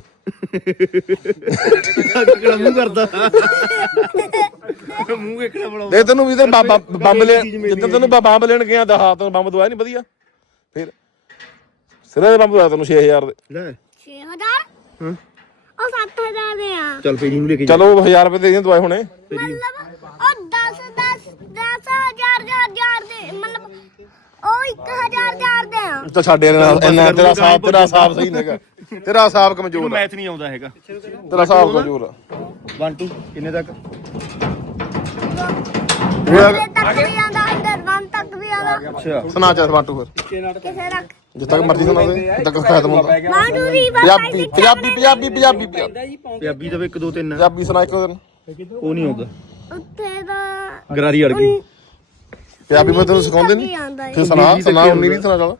Speaker 2: ਕਿਹੜਾ ਮੂੰਹ ਕਰਦਾ ਮੂੰਹ ਇੱਕੜਾ ਬਣਾਉਂਦਾ ਦੇ ਤੈਨੂੰ ਵੀ ਤੇ ਬੰਬ ਲੈ ਜਿੱਦਾਂ ਤੈਨੂੰ ਬੰਬ ਲੈਣ ਗਿਆ ਦਹਾ ਤੂੰ ਬੰਬ ਦਵਾਇਆ ਨਹੀਂ ਵਧੀਆ ਫਿਰ ਸਿਰੇ ਦੇ ਪੰਪ ਦਾ ਤੈਨੂੰ 6000 ਦੇ ਲੈ
Speaker 3: 6000 ਹਾਂ ਉਹ 7000 ਦੇ ਆ
Speaker 2: ਚੱਲ ਫੇਰ ਨੂੰ ਲੈ ਕੇ ਜਾ ਚਲੋ 1000 ਰੁਪਏ ਦੇ ਦੀਆਂ ਦਵਾਈ ਹੁਣੇ
Speaker 3: ਮਤਲਬ ਉਹ 10 10 10000 1000 ਦੇ ਮਤਲਬ ਉਹ 1000 1000 ਦੇ ਆ
Speaker 2: ਤਾਂ ਛੱਡ ਯਾਰ ਤੇਰਾ ਸਾਫ ਤੇਰਾ ਸਾਫ ਸਹੀ ਨਹੀਂ ਹੈਗਾ ਤੇਰਾ ਸਾਫ ਕਮਜ਼ੋਰ ਹੈ ਮੈਥ ਨਹੀਂ ਆਉਂਦਾ ਹੈਗਾ ਤੇਰਾ ਸਾਫ ਕਮਜ਼ੋਰ ਆ
Speaker 1: 1 2 ਕਿੰਨੇ ਤੱਕ
Speaker 3: ਤੂੰ ਤੱਕ ਵੀ ਆਉਂਦਾ ਅੰਦਰ 1 ਤੱਕ ਵੀ ਆਉਂਦਾ
Speaker 2: ਅੱਛਾ ਸੁਣਾ ਚਾਹ ਬਾਟੂ
Speaker 3: ਫਿਰ ਕਿਸੇ ਤੱਕ
Speaker 2: ਜਿੱਦ ਤੱਕ ਮਰਜ਼ੀ ਸੁਣਾ ਦੇ ਜਿੱਦ ਤੱਕ ਖਤਮ ਹੁੰਦਾ ਮਾਡੂਰੀ ਪੰਜਾਬੀ ਪੰਜਾਬੀ ਪੰਜਾਬੀ ਪੰਜਾਬੀ ਪੰਜਾਬੀ
Speaker 1: ਪੰਜਾਬੀ ਦਾ ਵੀ 1 2 3
Speaker 2: ਪੰਜਾਬੀ ਸੁਣਾ ਇੱਕ ਦਿਨ
Speaker 1: ਉਹ ਨਹੀਂ ਹੋਗਾ ਉੱਥੇ ਦਾ ਗਰਾਰੀ ਅੜ ਗਈ
Speaker 2: ਪੰਜਾਬੀ ਮੈਂ ਤੈਨੂੰ ਸਿਖਾਉਂਦੇ ਨਹੀਂ ਫਿਰ ਸੁਣਾ ਸੁਣਾ ਉਨੀ ਨਹੀਂ ਸੁਣਾ ਚੱਲ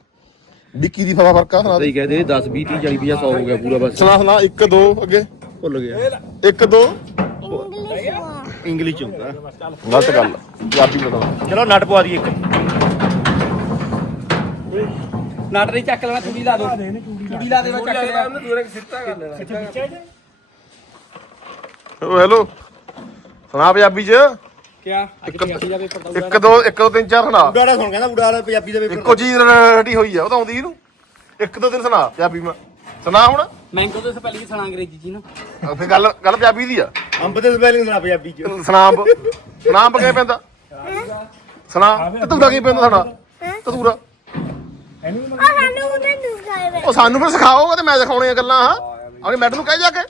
Speaker 2: ਵਿੱਕੀ ਦੀ ਫਵਾ ਫਰਕਾ ਸੁਣਾ
Speaker 1: ਸਹੀ ਕਹਦੇ 10 20 30 40 50 100 ਹੋ ਗਿਆ ਪੂਰਾ ਬਸ
Speaker 2: ਸੁਣਾ ਸੁਣਾ 1 2 ਅੱਗੇ ਭੁੱਲ ਗਿਆ 1 2
Speaker 1: ਇੰਗਲਿਸ਼ ਇੰਗਲਿਸ਼ ਹੁੰਦਾ
Speaker 2: ਗਲਤ ਗੱਲ ਪੰਜਾਬੀ
Speaker 1: ਬਤਾਓ ਚਲੋ ਨਟ ਪਵਾ ਦਈਏ ਇੱਕ ਨਟ ਨਹੀਂ ਚੱਕ ਲੈਣਾ ਚੂੜੀ ਲਾ ਦੋ ਚੂੜੀ ਲਾ ਦੇ ਚੱਕ ਲੈਣਾ ਉਹਨੇ ਦੂਰੇ ਸਿੱਟਾ ਕਰ ਲੈਣਾ
Speaker 2: ਸਿੱਟਾ ਓ ਹੈਲੋ ਸੁਣਾ ਪੰਜਾਬੀ ਚ ਕਿਆ ਇੱਕ ਦੋ ਇੱਕ ਦੋ ਤਿੰਨ ਚਾਰ ਸੁਣਾ ਬੁੜਾੜਾ ਸੁਣ ਕਹਿੰਦਾ ਬੁੜਾੜਾ ਪੰਜਾਬੀ ਦਾ ਪੇਪਰ ਇੱਕੋ ਜੀ ਰਟੀ ਹੋਈ ਆ ਉਹ ਤਾਂ ਆਉਂਦੀ ਇਹਨੂੰ ਇੱਕ ਦੋ ਤਿੰਨ ਸੁਣਾ ਪੰਜਾਬੀ ਮੈਂ ਸੁਣਾ ਹੁਣ
Speaker 1: ਮੈਂਗੋ ਤੋਂ ਸਪੈਲਿੰਗ ਸੁਣਾ ਅੰਗਰੇਜ਼ੀ ਜੀ ਨਾ
Speaker 2: ਫੇ ਗੱਲ ਗੱਲ ਪੰਜਾਬੀ ਦੀ ਆ
Speaker 1: ਅੰਬ ਦੇ ਸਪੈਲਿੰਗ ਸੁਣਾ ਪੰਜਾਬੀ ਚ
Speaker 2: ਸੁਣਾ ਸੁਣਾ ਅੰਬ ਪੈਂਦਾ ਸੁਣਾ ਤੂੰ ਦਾ ਕੀ ਪੈਂਦਾ ਸੁਣਾ ਤਦੂਰਾ ਸਾਨੂੰ ਉਹ ਸਾਨੂੰ ਫਿਰ ਸਿਖਾਓਗੇ ਤੇ ਮੈਂ ਸਿਖਾਉਣੀਆਂ ਗੱਲਾਂ ਹਾਂ ਆਪਣੀ ਮੈਡਮ ਨੂੰ ਕਹਿ ਜਾ ਕੇ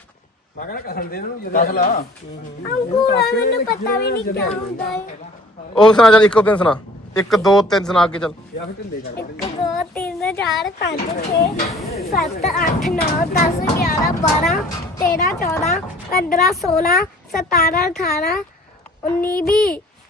Speaker 2: ਮੈਂ ਕਹਿੰਦਾ ਕਸਣ ਦੇ ਇਹਨੂੰ ਜਦੋਂ ਦੱਸ ਲਾ ਅੰਕੂ ਮੈਨੂੰ ਪਤਾ ਵੀ ਨਹੀਂ ਕਿਆ ਹੁੰਦਾ ਹੈ ਉਹ ਸੁਣਾ ਚੱਲ ਇੱਕੋ ਦਿਨ ਸੁਣਾ 1 2 3 ਸੁਣਾ ਕੇ ਚੱਲ ਫਿਰ
Speaker 3: ਢਿੱਲੇ ਕਰ 1 2 3 4 5 6 7 8 9 10 11 12 13 14 15 16 17 18 19 20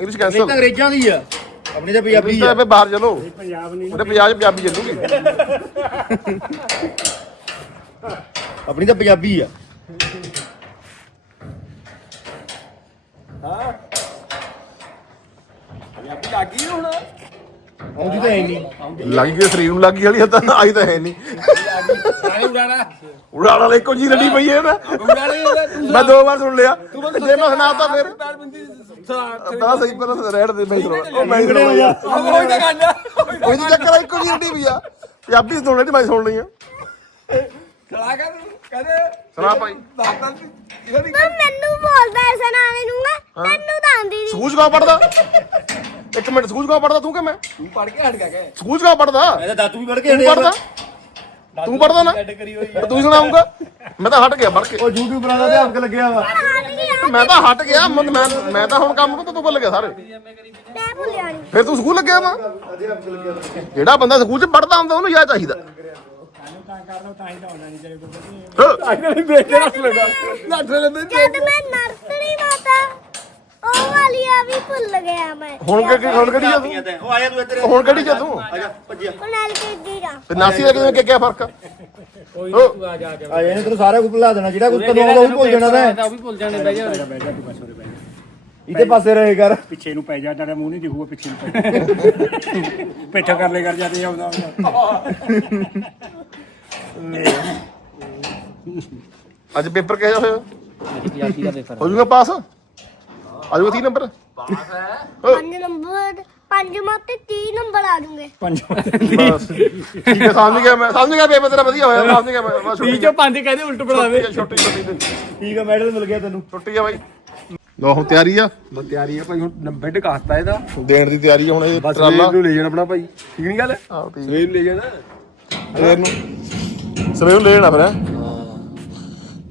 Speaker 2: ਇੰਗਲਿਸ਼ ਕੈਨਸਲ
Speaker 1: ਤਾਂ ਅੰਗਰੇਜ਼ਾਂ ਦੀ ਆ ਆਪਣੀ ਤਾਂ ਪੰਜਾਬੀ ਆ
Speaker 2: ਤੇ ਬਾਹਰ ਚਲੋ ਪੰਜਾਬ ਨਹੀਂ ਉਹਦੇ ਪੰਜਾਬ 'ਚ ਪੰਜਾਬੀ ਚੱਲੂਗੀ
Speaker 1: ਆਪਣੀ ਤਾਂ ਪੰਜਾਬੀ ਆ ਆਉਂਦੀ ਤਾਂ ਹੈ ਨਹੀਂ
Speaker 2: ਲੱਗ ਗਈ ਸਰੀਰ ਨੂੰ ਲੱਗੀ ਵਾਲੀ ਤਾਂ ਆਈ ਤਾਂ ਹੈ ਨਹੀਂ ਸਾਰੇ ਉਡਾਣਾ ਉਡਾਣ ਲੈ ਇੱਕੋ ਜੀ ਲੱਡੀ ਪਈ ਹੈ ਨਾ ਤੂੰ ਮੈਂ ਦੋ ਵਾਰ ਸੁਣ ਲਿਆ ਜੇ ਮੈਂ ਸੁਣਾਤਾ ਫਿਰ ਤਾਂ ਸਹੀ ਪਰ ਰਹਿਣ ਦੇ ਮੈਂ ਉਹ ਮੈਂ ਸੁਣ ਲਿਆ ਕੋਈ ਤਾਂ ਗੱਲ ਕੋਈ ਤਾਂ ਚੱਕਰ ਆ, ਇੱਕੋ ਜੀ ਪਈ ਆ ਪੰਜਾਬੀ ਸੁਣਨੀ ਨਹੀਂ ਮੈਂ ਲਈ ਆ
Speaker 1: ਚਲਾ ਕਰ ਕਹਦੇ
Speaker 2: ਸੁਣਾ ਭਾਈ।
Speaker 3: ਮੈਂ ਮੈਨੂੰ ਬੋਲਦਾ ਐ ਸਨਾਣੇ ਨੂੰ ਮੈਨੂੰ ਤਾਂ ਆਂਦੀ ਨਹੀਂ
Speaker 2: ਸੂਝ ਕਾ ਪੜਦਾ ਇੱਕ ਮਿੰਟ ਸਕੂਲ ਜਾ ਪੜਦਾ ਤੂੰ ਕਿ ਮੈਂ
Speaker 1: ਤੂੰ ਪੜ ਕੇ ਹਟ ਗਿਆ ਕਿ
Speaker 2: ਸਕੂਲ ਜਾ ਪੜਦਾ ਮੈਂ
Speaker 1: ਤਾਂ ਦਾਤੂ ਵੀ ਪੜ ਕੇ ਤੂੰ ਪੜਦਾ
Speaker 2: ਤੂੰ ਪੜਦਾ ਨਾ ਪਰ ਤੂੰ ਸੁਣਾਉਂਗਾ ਮੈਂ ਤਾਂ ਹਟ ਗਿਆ ਪੜ
Speaker 1: ਕੇ ਉਹ ਯੂਟਿਊਬਰਾਂ ਦਾ ਧਿਆਨ ਲੱਗਿਆ ਵਾ
Speaker 2: ਮੈਂ ਤਾਂ ਹਟ ਗਿਆ ਮੈਂ ਮੈਂ- ਮੈਂ ਤਾਂ ਹੁਣ ਕੰਮ ਤੋਂ ਤੂੰ ਭੁੱਲ ਗਿਆ ਸਾਰੇ ਮੈਂ ਭੁੱਲਿਆ ਨਹੀਂ ਫਿਰ ਤੂੰ ਸਕੂਲ ਲੱਗਿਆ ਵਾ ਜਿਹੜਾ ਬੰਦਾ ਸਕੂਲ 'ਚ ਪੜਦਾ ਹੁੰਦਾ ਉਹਨੂੰ ਯਾਦ ਚਾਹੀਦਾ ਤਾਂ ਕਰ ਤਾਂ ਹੀ ਤਾਂ ਹੋਣਾ ਨਹੀਂ
Speaker 3: ਚਾਹੀਦਾ ਇਹਨਾਂ ਨੇ ਬ੍ਰੇਕ ਨਾ ਲੱਗਾ ਲੱਗ ਰਿਹਾ ਜਦ ਮੈਂ ਨਰ ਵਾਲੀ ਆ ਵੀ ਭੁੱਲ ਗਿਆ ਮੈਂ ਹੁਣ ਕਿ ਹੁਣ ਕਿਹੜੀ ਆ ਤੂੰ ਉਹ ਆਇਆ ਤੂੰ ਇੱਧਰ ਹੁਣ ਕਿਹੜੀ ਆ ਤੂੰ ਆਜਾ ਭੱਜਿਆ ਹੁਣ ਐਲਕੇਜੀ ਦਾ ਤੇ ਨਾਸੀ ਦਾ ਕਿਵੇਂ ਕੀ ਫਰਕ ਕੋਈ ਨਹੀਂ ਤੂੰ ਆ ਜਾ ਕੇ ਆ ਇਹਨੇ ਤੂੰ ਸਾਰੇ ਕੁਝ ਭੁਲਾ ਦੇਣਾ ਜਿਹੜਾ ਕੋਈ ਤੈਨੂੰ ਆਉਂਦਾ ਉਹ ਵੀ ਭੁੱਲ ਜਾਣਾ ਤੈਂ ਉਹ ਵੀ ਭੁੱਲ ਜਾਣੇ ਬਹਿ ਜਾ ਬਹਿ ਜਾ ਤੂੰ ਪਾਸੇ ਬਹਿ ਜਾ ਇਹਦੇ ਪਾਸੇ ਰਹੇ ਕਰ ਪਿੱਛੇ ਨੂੰ ਪੈ ਜਾ ਤੇਰਾ ਮੂੰਹ ਨਹੀਂ ਦਿਖੂਗਾ ਪਿੱਛੇ ਨੂੰ ਪੈਠਾ ਕਰ ਲੈ ਕਰ ਜਾ ਤੇ ਆਉਂਦਾ ਅੱਜ ਪੇਪਰ ਕਿਹੋ ਹੋਇਆ ਹੋ ਜੂਗਾ ਪਾਸ ਜਾਓ 30 ਨੰਬਰ ਬਾਸ ਹੈ ਪੰਜ ਨੰਬਰ ਪੰਜ ਤੇ 30 ਨੰਬਰ ਆ ਜੂਗੇ ਪੰਜ ਠੀਕ ਹੈ ਸਮਝ ਗਿਆ ਮੈਂ ਸਮਝ ਗਿਆ ਪੇਪਰ ਤੇਰਾ ਵਧੀਆ ਹੋਇਆ ਸਮਝ ਗਿਆ ਮੈਂ ਬਸ 3 ਚੋਂ ਪੰਜ ਕਹਿੰਦੇ ਉਲਟ ਬਣਾਵੇ ਛੋਟੀ ਛੁੱਟੀ ਠੀਕ ਹੈ ਮੈਡਲ ਮਿਲ ਗਿਆ ਤੈਨੂੰ ਟੁੱਟੀ ਆ ਬਾਈ ਲੋ ਹੁਣ ਤਿਆਰੀ ਆ ਮੈਂ ਤਿਆਰੀ ਆ ਭਾਈ ਹੁਣ ਬੈੱਡ ਕਾਸਤਾ ਇਹਦਾ ਦੇਣ ਦੀ ਤਿਆਰੀ ਆ ਹੁਣ ਇਹ ਟਰਾਲਾ ਨੂੰ ਲੈ ਜਾਣਾ ਆਪਣਾ ਭਾਈ ਠੀਕ ਨਹੀਂ ਗੱਲ ਆਹੋ, ਠੀਕ। ਸਵੇਰ ਨੂੰ ਲੈ ਜਾਣਾ ਸਵੇਰ ਨੂੰ ਸਵੇਰ ਨੂੰ ਲੈ ਜਾਣਾ ਫਿਰ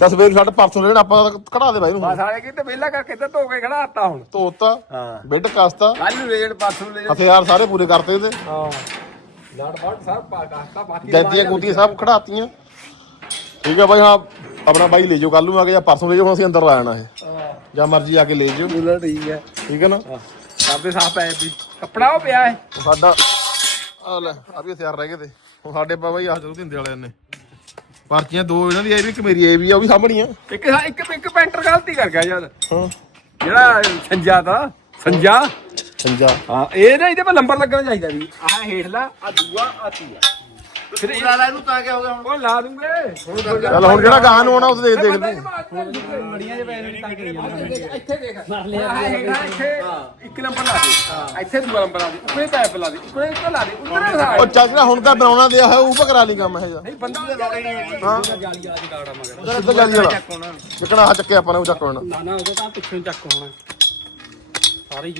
Speaker 3: ਤਾਂ ਸਵੇਰ ਛੱਡ ਪਰਸੋਂ ਲੈਣ ਆਪਾਂ ਕਢਾ ਦੇ ਬਾਈ ਨੂੰ ਬਸ ਆਲੇ ਕੀ ਤੇ ਵਿਹਲਾ ਕਰਕੇ ਤੇ ਧੋ ਕੇ ਖੜਾਤਾ ਹੁਣ ਧੋਤਾ ਹਾਂ ਬਿੱਡ ਕਸਤਾ ਕੱਲ ਰੇਡ ਪਰਸੋਂ ਲੈ ਜਾ ਹਥਿਆਰ ਸਾਰੇ ਪੂਰੇ ਕਰਤੇ ਇਹਦੇ ਹਾਂ ਲੜ ਫੜ ਸਭ ਪਾ ਕਸਤਾ ਬਾਕੀ ਜੈਤੀਆਂ ਗੁੱਤੀਆਂ ਸਭ ਖੜਾਤੀਆਂ ਠੀਕ ਆ ਬਾਈ ਹਾਂ ਆਪਣਾ ਬਾਈ ਲੈ ਜਾਓ ਕੱਲ ਨੂੰ ਆ ਕੇ ਜਾਂ ਪਰਸੋਂ ਲੈ ਜਾਓ ਅਸੀਂ ਅੰਦਰ ਲਾ ਜਾਣਾ ਇਹ ਹਾਂ, ਜਾਂ ਮਰਜ਼ੀ ਆ ਕੇ ਲੈ ਜਾਓ ਚਲੋ ਠੀਕ ਹੈ ਠੀਕ ਹੈ ਨਾ ਸਾਡੇ ਸਾਫ ਪਏ ਵੀ ਕੱਪੜਾ ਉਹ ਪਿਆ ਹੈ ਸਾਡਾ ਆ ਲੈ ਆ ਵੀ ਹਥਿਆਰ ਰਹਿ ਗਏ ਤੇ ਹੁਣ ਸਾਡੇ ਪਾ ਬਾਈ ਆ ਚੁੱਕ ਦਿੰਦੇ ਵਾਲਿਆਂ ਨੇ ਪਰਚੀਆਂ ਦੋ ਇਹਨਾਂ ਦੀ ਆਈ ਵੀ ਇੱਕ ਮੇਰੀ ਆਈ ਵੀ ਆ ਉਹ ਵੀ ਸਾਹਮਣੀ ਆ ਇੱਕ ਇੱਕ ਇੱਕ ਪੈਂਟਰ ਗਲਤੀ ਕਰ ਗਿਆ ਯਾਰ ਹਾਂ ਜਿਹੜਾ ਸੰਜਾ ਦਾ ਸੰਜਾ ਸੰਜਾ ਹਾਂ ਇਹ ਨਾ ਇਹਦੇ ਪਰ ਨੰਬਰ ਲੱਗਣਾ ਚਾਹੀਦਾ ਵੀ ਆਹ ਹੇਠਲਾ ਆ ਦੂਆ ਆ ਤੀਆ ਫਿਰ ਲਾ ਇਹਨੂੰ ਤਾਂ ਕਿਆ ਹੋ ਗਿਆ ਹੁਣ ਉਹ ਲਾ ਦੂੰਗੇ ਚੱਲ ਹੁਣ ਜਿਹੜਾ ਗਾਹ ਨੂੰ ਆਉਣਾ ਉਸ ਦੇਖ ਦੇਖ ਲਈ ਮੜੀਆਂ ਦੇ ਪੈਸੇ ਤਾਂ ਕਰੀ ਜਾਂਦਾ ਇੱਥੇ ਦੇਖ ਮਾਰ ਲਿਆ ਇੱਥੇ ਇੱਕ ਨੰਬਰ ਲਾ ਦੇ ਇੱਥੇ ਦੂਜਾ ਨੰਬਰ ਲਾ ਦੇ ਉੱਪਰੇ ਟੈਪ ਲਾ ਦੇ ਉੱਪਰੇ ਤਾਂ ਲਾ ਦੇ ਉੱਪਰੇ ਲਾ ਉਹ ਚੱਲ ਜਿਹੜਾ ਹੁਣ ਤਾਂ ਬਣਾਉਣਾ ਦਿਆ ਹੋਇਆ ਉਹ ਕਰਾ ਲਈ ਕੰਮ ਇਹ ਜਾ ਨਹੀਂ ਬੰਦਾ ਦੇ ਹੀ ਨਹੀਂ ਹਾਂ ਜਾਲੀ ਵਾਲਾ ਕਾੜਾ ਮਗਰ ਵਾਲਾ ਚੱਕਣਾ ਆ ਆਪਾਂ ਨੇ ਉਹ ਨਾ ਨਾ ਉਹਦਾ ਤਾਂ ਪਿੱਛੇ ਚੱਕ ਹੋਣਾ ਸਾਰੇ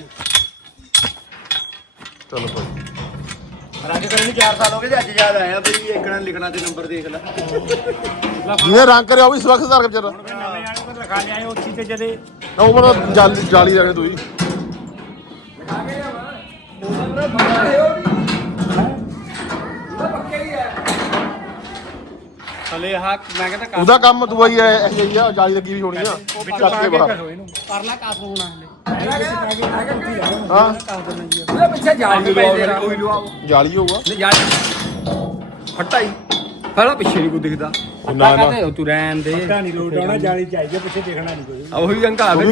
Speaker 3: ਚਲੋ ਭਾਈ ਰੰਗ ਕਰੇ 4 ਸਾਲ ਹੋ ਗਏ ਤੇ ਅੱਜ ਯਾਦ ਆਇਆ ਵੀ ਇੱਕਣਾ ਲਿਖਣਾ ਤੇ ਨੰਬਰ ਦੇਖ ਲੈ ਜਿਹਨੇ ਰੰਗ ਕਰਿਆ ਉਹ ਵੀ ਸੁਰੱਖਿਅਤ ਰੱਖ ਵਿਚਾਰਾ ਮੈਂ ਨਵੇਂ ਨਾ ਜਾਲੀ ਜਾਲੀ ਰੱਖਦੇ ਤੂੰ ਹੀ ਹਲੇ ਮੈਂ ਕਹਿੰਦਾ ਉਹਦਾ ਕੰਮ ਤੂੰ ਹੈ ਐਸੇ ਇਹ ਹੀ ਆ ਜਾਲੀ ਲੱਗੀ ਵੀ ਹੋਣੀ ਆ ਪਰਲਾ ਕਾਸ ਕਰ ਲੈ ਹੋਣਾ ਹਲੇ ਹਾਂ ਪਿੱਛੇ ਜਾਲ ਕੋਈ ਜਾਲੀ ਹੋਊਗਾ ਨਹੀਂ ਜਾਲ ਪਿੱਛੇ ਦਿਖਦਾ ਨਾ ਤੂੰ ਦੇ ਜਾਲੀ ਪਿੱਛੇ ਦੇਖਣਾ ਨਹੀਂ ਕੋਈ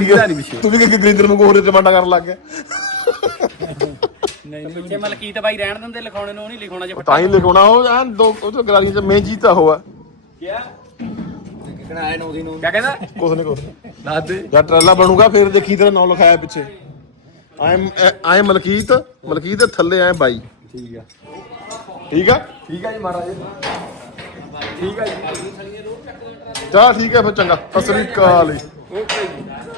Speaker 3: ਦਿਖਦਾ ਨਹੀਂ ਕਿ ਗ੍ਰਿੰਦਰ ਨੂੰ ਤੇ ਲੱਗ ਗਿਆ ਨਹੀਂ ਮਲਕੀਤ ਬਾਈ ਰਹਿਣ ਦਿੰਦੇ ਲਿਖਾਉਣੇ ਨੂੰ ਨਹੀਂ ਲਿਖਾਉਣਾ ਜੇ ਤਾਂ ਹੀ ਲਿਖਾਉਣਾ ਉਹ ਐਨ ਦੋ ਉਹ ਤੋਂ ਗਰਾਰੀ ਚ ਮੈਂ ਜੀਤਾ ਤਾਂ ਹੋਆ ਕੀ ਕਿਹੜਾ ਨੌ ਦੀ ਨੌ ਕਿਆ ਕਹਿੰਦਾ ਕੁਛ ਨਹੀਂ ਕੁਛ ਨਹੀਂ ਦੇ ਜਦ ਟਰਾਲਾ ਬਣੂਗਾ ਫਿਰ ਦੇਖੀ ਤੇਰਾ ਨਾਂ ਲਿਖਾਇਆ ਪਿੱਛੇ ਆਈ ਐਮ ਆਈ ਮਲਕੀਤ ਮਲਕੀਤ ਦੇ ਥੱਲੇ ਆਏ ਬਾਈ ਠੀਕ ਆ ਠੀਕ ਆ ਠੀਕ ਆ ਜੀ ਮਹਾਰਾਜ ਠੀਕ ਆ ਜੀ ਚਾ ਠੀਕ ਆ ਫਿਰ ਚੰਗਾ ਤਸਰੀਕਾਲ ਓਕੇ ਜੀ